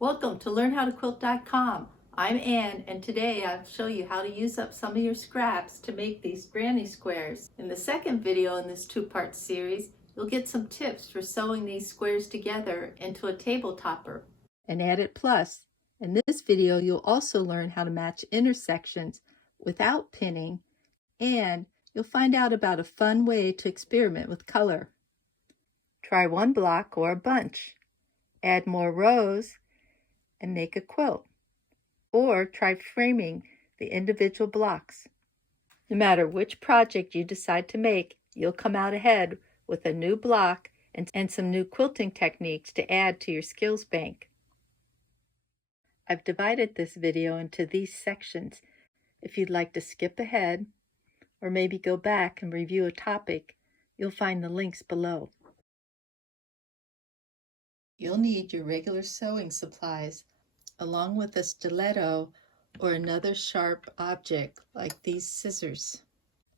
Welcome to LearnHowToQuilt.com. I'm Ann, and today I'll show you how to use up some of your scraps to make these granny squares. In the second video in this two-part series, you'll get some tips for sewing these squares together into a table topper. And added plus. In this video, you'll also learn how to match intersections without pinning, and you'll find out about a fun way to experiment with color. Try one block or a bunch. Add more rows and make a quilt, or try framing the individual blocks. No matter which project you decide to make, you'll come out ahead with a new block and some new quilting techniques to add to your skills bank. I've divided this video into these sections. If you'd like to skip ahead or maybe go back and review a topic, you'll find the links below. You'll need your regular sewing supplies along with a stiletto or another sharp object like these scissors.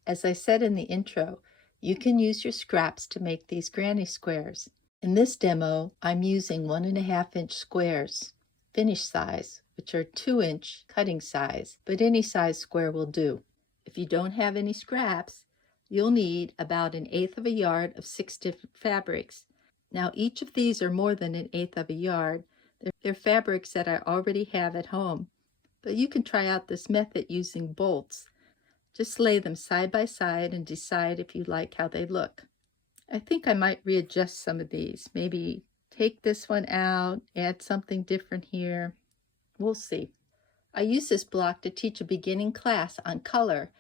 As I said in the intro, you can use your scraps to make these granny squares. In this demo, I'm using 1.5-inch squares, finish size, which are 2-inch cutting size, but any size square will do. If you don't have any scraps, you'll need about 1/8 of a yard of 6 different fabrics. Now each of these are more than 1/8 of a yard. They're fabrics that I already have at home, but you can try out this method using bolts. Just lay them side by side and decide if you like how they look. I think I might readjust some of these. Maybe take this one out, add something different here. We'll see. I use this block to teach a beginning class on color.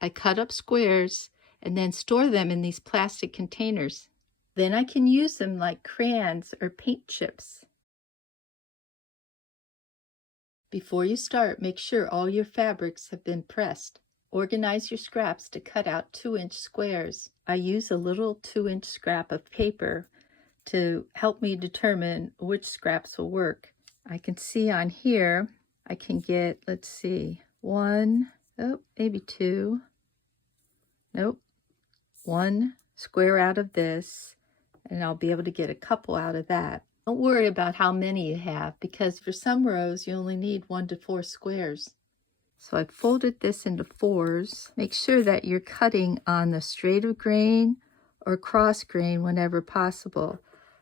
I cut up squares and then store them in these plastic containers. Then I can use them like crayons or paint chips. Before you start, make sure all your fabrics have been pressed. Organize your scraps to cut out 2-inch squares. I use a little 2-inch scrap of paper to help me determine which scraps will work. I can see on here, I can get, let's see, 1, oh, maybe 2, nope, 1 square out of this, and I'll be able to get a couple out of that. Don't worry about how many you have, because for some rows you only need 1 to 4 squares. So I folded this into 4s. Make sure that you're cutting on the straight of grain or cross grain whenever possible.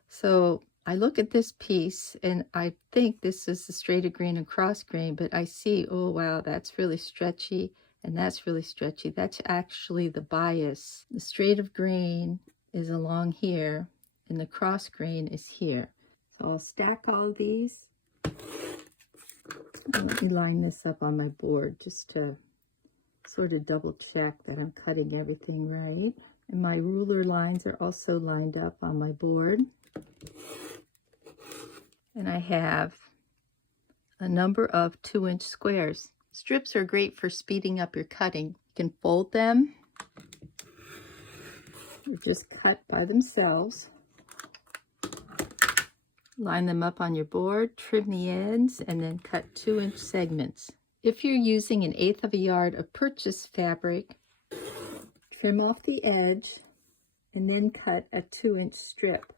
So I look at this piece and I think this is the straight of grain and cross grain, but I see, oh wow, that's really stretchy and that's really stretchy. That's actually the bias. The straight of grain is along here and the cross grain is here. So I'll stack all these. And let me line this up on my board just to sort of double check that I'm cutting everything right. And my ruler lines are also lined up on my board. And I have a number of 2-inch squares. Strips are great for speeding up your cutting. You can fold them or just cut by themselves. Line them up on your board, trim the ends, and then cut 2-inch segments. If you're using 1/8 of a yard of purchased fabric, trim off the edge and then cut a 2-inch strip.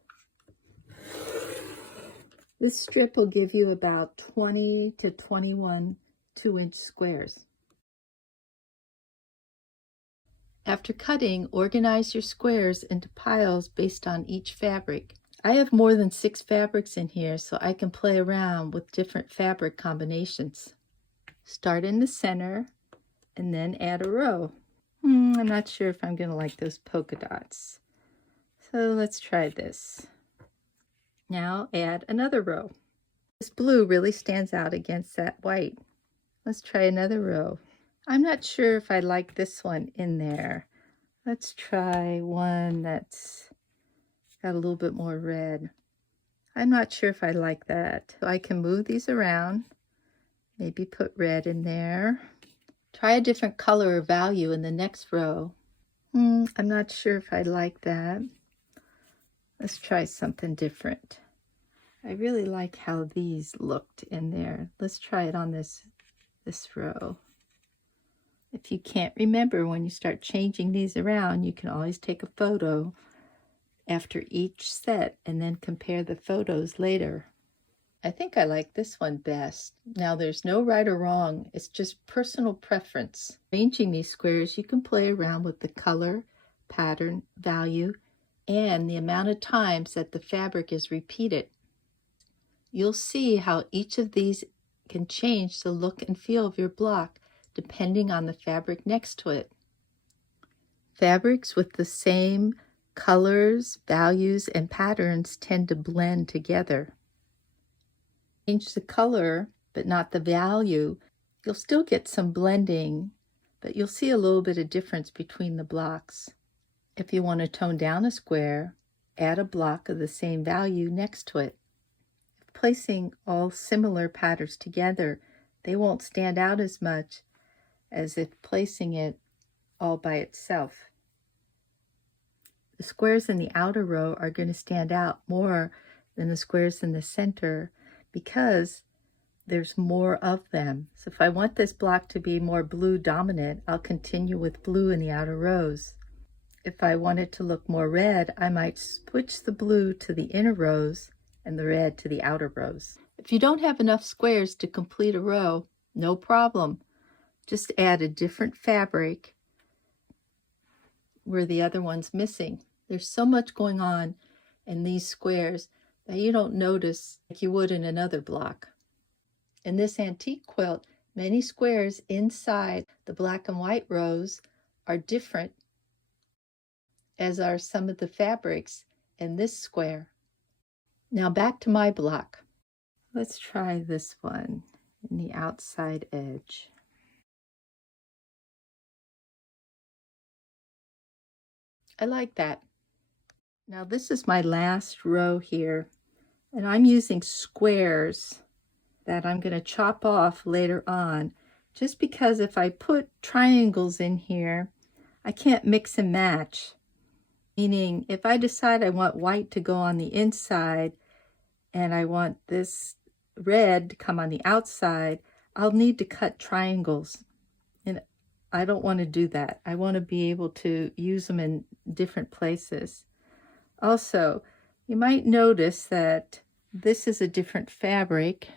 This strip will give you about 20 to 21 2-inch squares. After cutting, organize your squares into piles based on each fabric. I have more than 6 fabrics in here, so I can play around with different fabric combinations. Start in the center and then add a row. I'm not sure if I'm going to like those polka dots. So let's try this. Now add another row. This blue really stands out against that white. Let's try another row. I'm not sure if I like this one in there. Let's try one that's got a little bit more red. I'm not sure if I like that. So I can move these around. Maybe put red in there. Try a different color or value in the next row. I'm not sure if I like that. Let's try something different. I really like how these looked in there. Let's try it on this row. If you can't remember when you start changing these around, you can always take a photo after each set and then compare the photos later. I think I like this one best. Now there's no right or wrong, it's just personal preference. Arranging these squares, you can play around with the color, pattern, value, and the amount of times that the fabric is repeated. You'll see how each of these can change the look and feel of your block depending on the fabric next to it. Fabrics with the same colors, values, and patterns tend to blend together. Change the color, but not the value. You'll still get some blending, but you'll see a little bit of difference between the blocks. If you want to tone down a square, add a block of the same value next to it. Placing all similar patterns together, they won't stand out as much as if placing it all by itself. The squares in the outer row are going to stand out more than the squares in the center because there's more of them. So if I want this block to be more blue dominant, I'll continue with blue in the outer rows. If I want it to look more red, I might switch the blue to the inner rows and the red to the outer rows. If you don't have enough squares to complete a row, no problem. Just add a different fabric where the other one's missing. There's so much going on in these squares that you don't notice like you would in another block. In this antique quilt, many squares inside the black and white rows are different, as are some of the fabrics in this square. Now back to my block. Let's try this one in the outside edge. I like that. Now this is my last row here, and I'm using squares that I'm going to chop off later on, just because if I put triangles in here, I can't mix and match. Meaning, if I decide I want white to go on the inside and I want this red to come on the outside, I'll need to cut triangles. And I don't want to do that. I want to be able to use them in different places. Also, you might notice that this is a different fabric.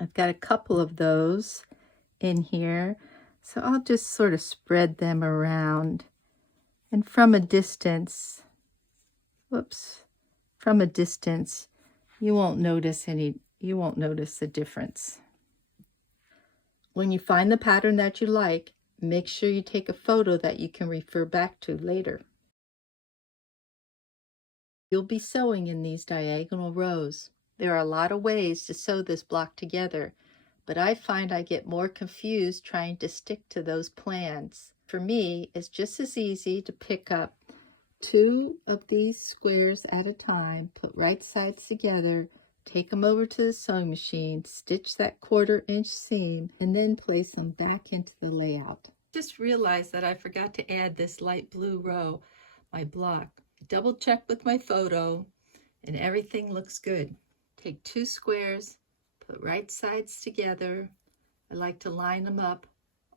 I've got a couple of those in here, so I'll just sort of spread them around. And from a distance, from a distance, you won't notice the difference. When you find the pattern that you like, make sure you take a photo that you can refer back to later. You'll be sewing in these diagonal rows. There are a lot of ways to sew this block together, but I find I get more confused trying to stick to those plans. For me, it's just as easy to pick up 2 of these squares at a time, put right sides together, take them over to the sewing machine, stitch that 1/4 inch seam, and then place them back into the layout. Just realized that I forgot to add this light blue row, my block. Double check with my photo, and everything looks good. Take 2 squares, put right sides together. I like to line them up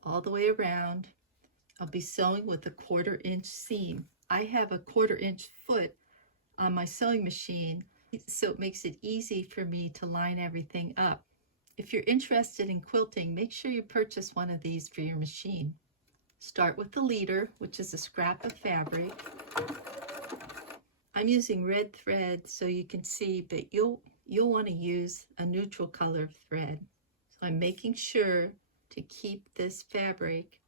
all the way around. I'll be sewing with a 1/4 inch seam. I have a 1/4 inch foot on my sewing machine, so it makes it easy for me to line everything up. If you're interested in quilting, make sure you purchase one of these for your machine. Start with the leader, which is a scrap of fabric. I'm using red thread so you can see, but you'll want to use a neutral color thread. So I'm making sure to keep this fabric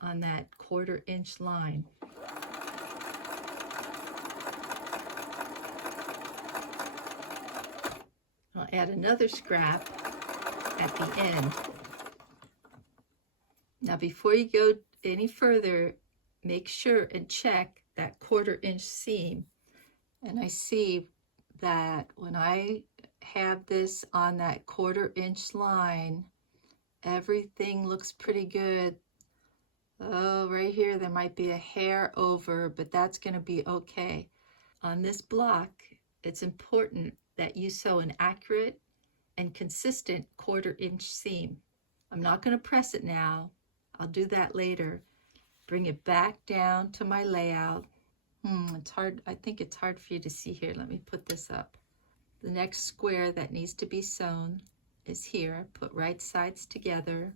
on that 1/4 inch line. I'll add another scrap at the end. Now before you go any further, make sure and check that 1/4 inch seam. And I see that when I have this on that 1/4 inch line, everything looks pretty good. Oh, right here there might be a hair over, but that's going to be okay. On this block, it's important that you sew an accurate and consistent 1/4 inch seam. I'm not going to press it now. I'll do that later. Bring it back down to my layout. It's hard. I think it's hard for you to see here. Let me put this up. The next square that needs to be sewn is here. Put right sides together.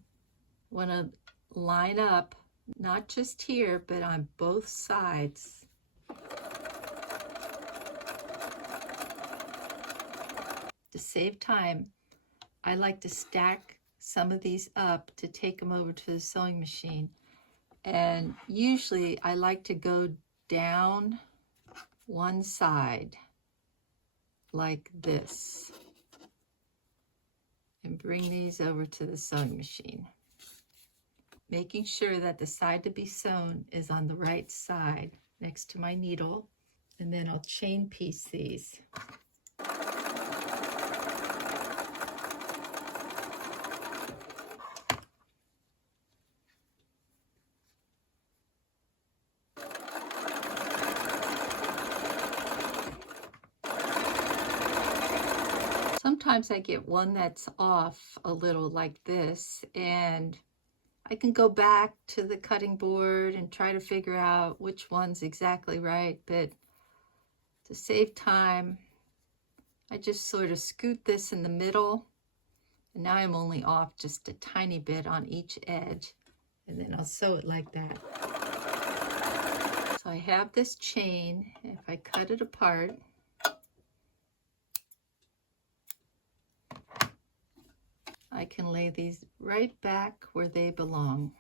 Want to line up, not just here, but on both sides. To save time, I like to stack some of these up to take them over to the sewing machine. And usually I like to go down one side like this and bring these over to the sewing machine, making sure that the side to be sewn is on the right side next to my needle. And then I'll chain piece these. Sometimes I get one that's off a little like this, and I can go back to the cutting board and try to figure out which one's exactly right, but to save time, I just sort of scoot this in the middle, and now I'm only off just a tiny bit on each edge, and then I'll sew it like that. So I have this chain, and if I cut it apart, I can lay these right back where they belong.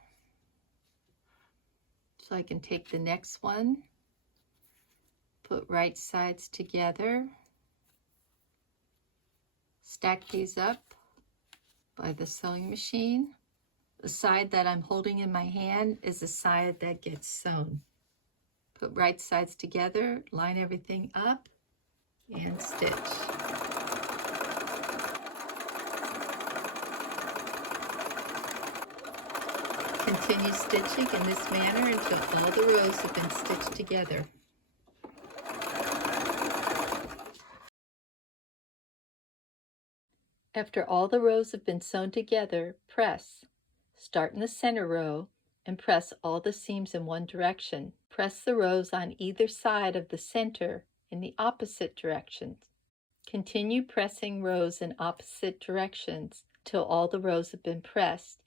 So I can take the next one, put right sides together, stack these up by the sewing machine. The side that I'm holding in my hand is the side that gets sewn. Put right sides together, line everything up, and stitch. Continue stitching in this manner until all the rows have been stitched together. After all the rows have been sewn together, press. Start in the center row and press all the seams in one direction. Press the rows on either side of the center in the opposite directions. Continue pressing rows in opposite directions till all the rows have been pressed.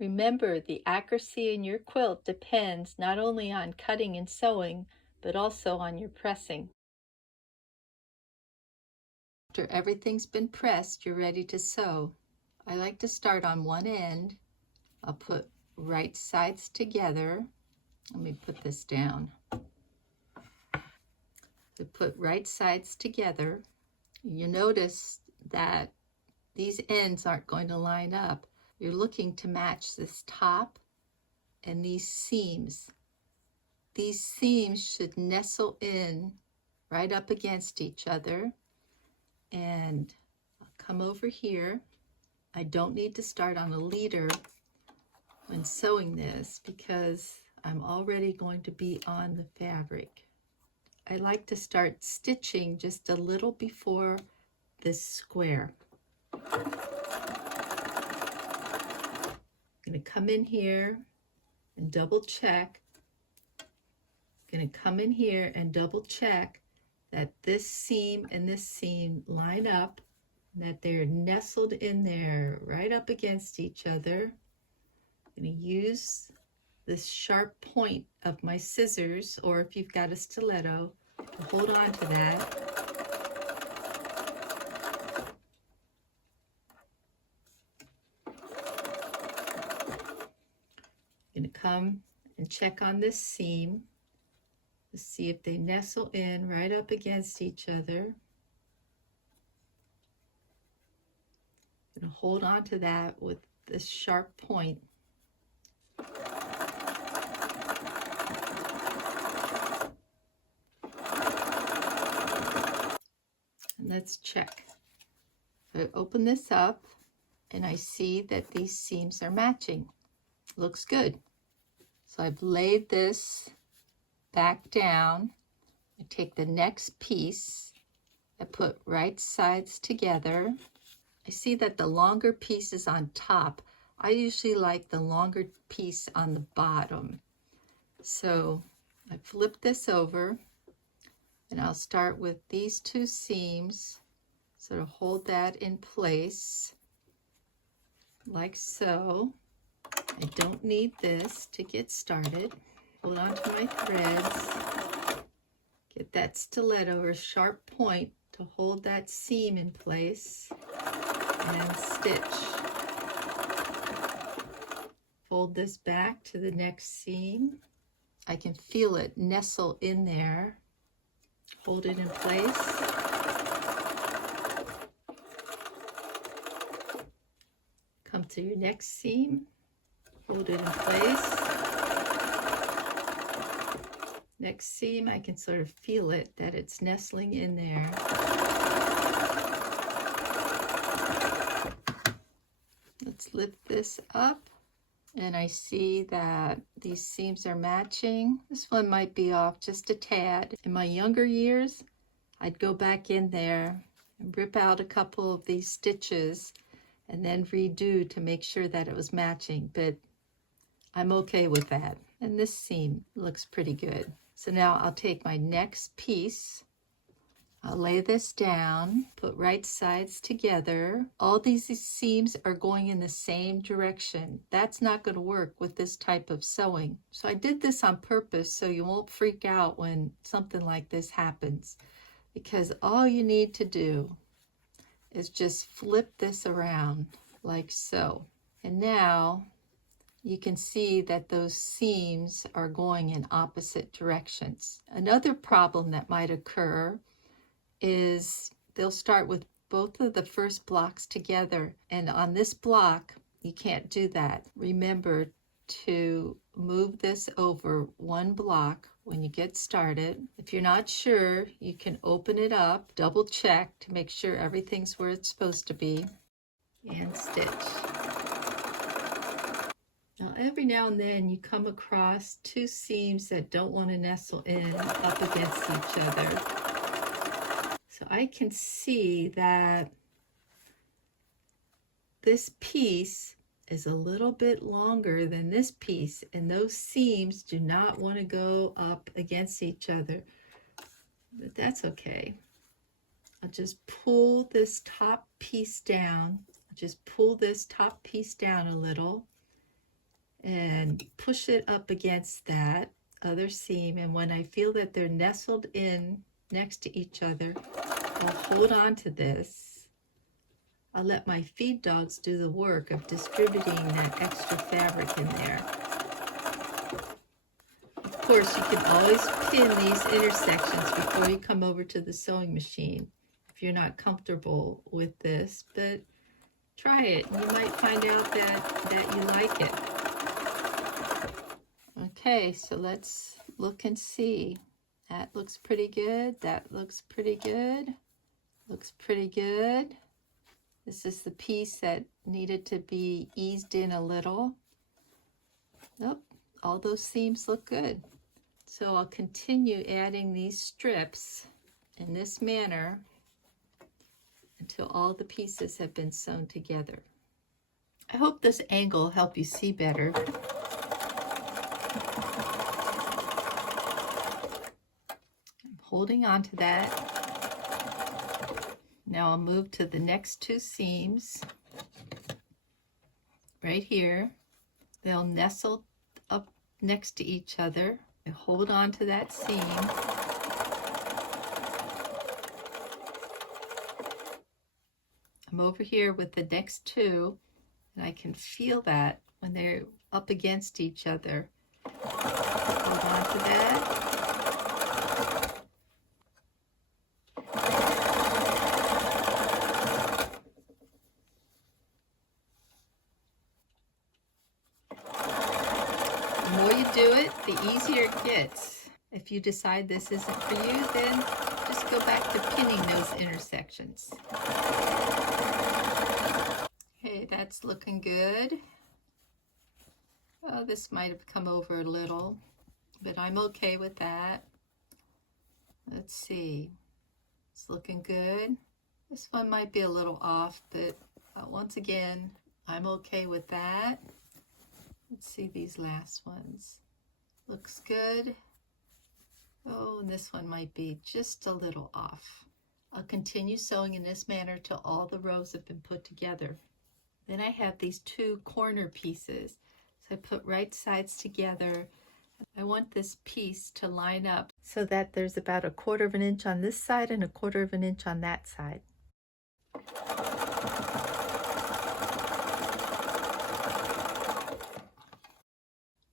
Remember, the accuracy in your quilt depends not only on cutting and sewing, but also on your pressing. After everything's been pressed, you're ready to sew. I like to start on one end. I'll put right sides together. Let me put this down. So put right sides together. You notice that these ends aren't going to line up. You're looking to match this top and these seams. These seams should nestle in right up against each other. And I'll come over here. I don't need to start on a leader when sewing this because I'm already going to be on the fabric. I like to start stitching just a little before this square. I'm going to come in here and double check. I'm going to come in here and double check that this seam and this seam line up, and that they're nestled in there right up against each other. I'm going to use this sharp point of my scissors, or if you've got a stiletto, to hold on to that. I'm going to come and check on this seam to see if they nestle in right up against each other. I'm going to hold on to that with this sharp point. And let's check. I open this up and I see that these seams are matching. Looks good. So I've laid this back down. I take the next piece. I put right sides together. I see that the longer piece is on top. I usually like the longer piece on the bottom. So I flip this over And I'll start with these two seams, sort of hold that in place, like so. I don't need this to get started. Hold on to my threads. Get that stiletto or sharp point to hold that seam in place and stitch. Fold this back to the next seam. I can feel it nestle in there. Hold it in place. Come to your next seam. Hold it in place. Next seam, I can sort of feel it, that it's nestling in there. Let's lift this up, and I see that these seams are matching. This one might be off just a tad. In my younger years, I'd go back in there and rip out a couple of these stitches and then redo to make sure that it was matching, but I'm okay with that. And this seam looks pretty good. So now I'll take my next piece, I'll lay this down, put right sides together. All these seams are going in the same direction. That's not going to work with this type of sewing. So I did this on purpose so you won't freak out when something like this happens, because all you need to do is just flip this around like so. And now you can see that those seams are going in opposite directions. Another problem that might occur is they'll start with both of the first blocks together, and on this block you can't do that. Remember to move this over one block when you get started. If you're not sure, you can open it up, double check to make sure everything's where it's supposed to be, and stitch. Now, every now and then you come across two seams that don't want to nestle in up against each other. So I can see that this piece is a little bit longer than this piece, and those seams do not want to go up against each other. But that's okay. I'll just pull this top piece down. Just pull this top piece down a little and push it up against that other seam, and when I feel that they're nestled in next to each other, I'll hold on to this. I'll let my feed dogs do the work of distributing that extra fabric in there. Of course, you can always pin these intersections before you come over to the sewing machine if you're not comfortable with this, but try it and you might find out that you like it. Okay, so let's look and see. That looks pretty good. That looks pretty good. Looks pretty good. This is the piece that needed to be eased in a little. Nope, all those seams look good. So I'll continue adding these strips in this manner until all the pieces have been sewn together. I hope this angle helped you see better. Holding on to that. Now I'll move to the next two seams right here. They'll nestle up next to each other. I hold on to that seam. I'm over here with the next two, and I can feel that when they're up against each other. Hold on to that. The more you do it, the easier it gets. If you decide this isn't for you, then just go back to pinning those intersections. Okay, that's looking good. Oh, this might have come over a little, but I'm okay with that. Let's see. It's looking good. This one might be a little off, but once again, I'm okay with that. Let's see these last ones. Looks good. Oh, this one might be just a little off. I'll continue sewing in this manner till all the rows have been put together. Then I have these two corner pieces. So I put right sides together. I want this piece to line up so that there's about 1/4 of an inch on this side and 1/4 of an inch on that side.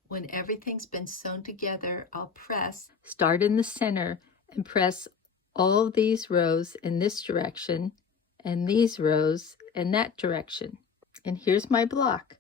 When everything's been sewn together, I'll press. Start in the center and press all of these rows in this direction and these rows in that direction. And here's my block.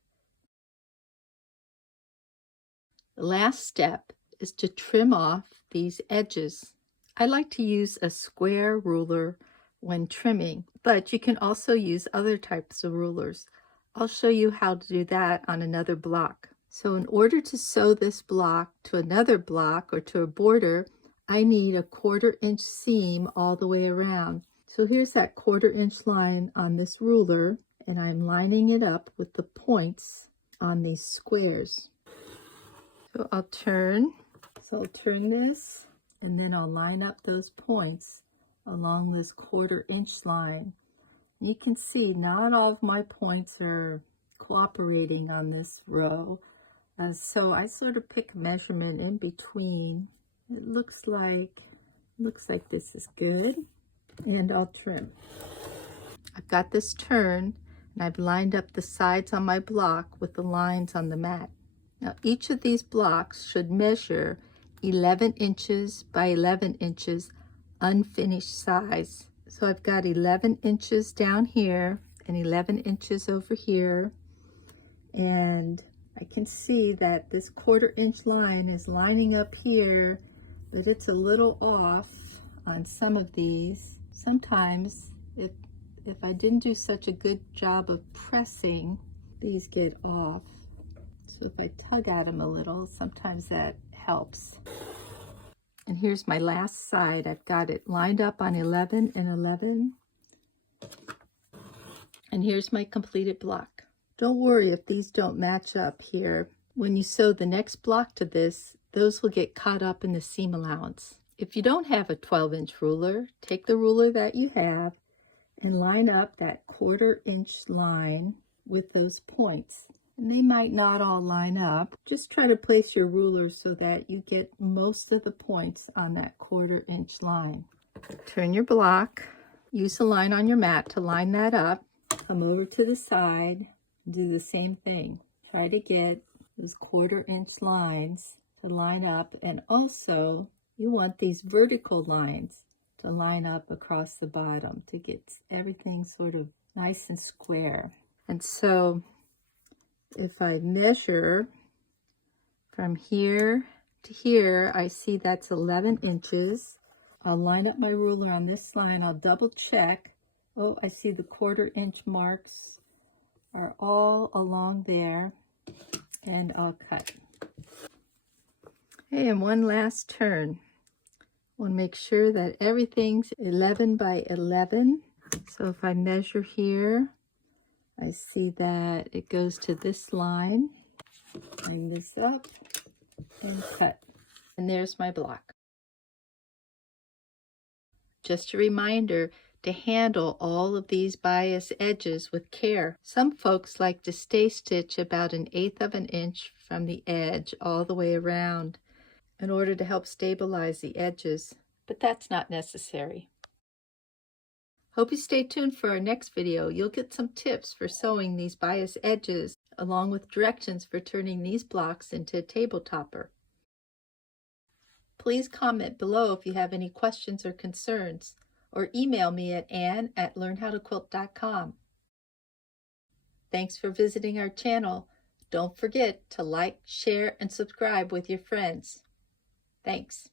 The last step is to trim off these edges. I like to use a square ruler when trimming, but you can also use other types of rulers. I'll show you how to do that on another block. So in order to sew this block to another block or to a border, I need a 1/4 inch seam all the way around. So here's that 1/4 inch line on this ruler, and I'm lining it up with the points on these squares. So I'll turn this, and then I'll line up those points along this 1/4 inch line. You can see not all of my points are cooperating on this row. So I sort of pick a measurement in between. It looks like this is good, and I'll trim. I've got this turn, and I've lined up the sides on my block with the lines on the mat. Now each of these blocks should measure 11 inches by 11 inches unfinished size. So I've got 11 inches down here and 11 inches over here, and I can see that this 1/4 inch line is lining up here, but it's a little off on some of these. Sometimes if I didn't do such a good job of pressing, these get off. So if I tug at them a little, sometimes that helps. And here's my last side. I've got it lined up on 11 and 11. And here's my completed block. Don't worry if these don't match up here. When you sew the next block to this, those will get caught up in the seam allowance. If you don't have a 12-inch ruler, take the ruler that you have and line up that 1/4 inch line with those points. And they might not all line up. Just try to place your ruler so that you get most of the points on that 1/4 inch line. Turn your block, use the line on your mat to line that up. Come over to the side, do the same thing. Try to get those 1/4 inch lines to line up, and also you want these vertical lines to line up across the bottom to get everything sort of nice and square. And so if I measure from here to here, I see that's 11 inches. I'll line up my ruler on this line. I'll double check. Oh, I see the 1/4 inch marks are all along there, and I'll cut. Okay, and one last turn. I want to make sure that everything's 11 by 11. So if I measure here, I see that it goes to this line. Line this up and cut. And there's my block. Just a reminder to handle all of these bias edges with care. Some folks like to stay stitch about 1/8 of an inch from the edge all the way around in order to help stabilize the edges, but that's not necessary. Hope you stay tuned for our next video. You'll get some tips for sewing these bias edges along with directions for turning these blocks into a table topper. Please comment below if you have any questions or concerns, or email me at ann@learnhowtoquilt.com. Thanks for visiting our channel. Don't forget to like, share, and subscribe with your friends. Thanks.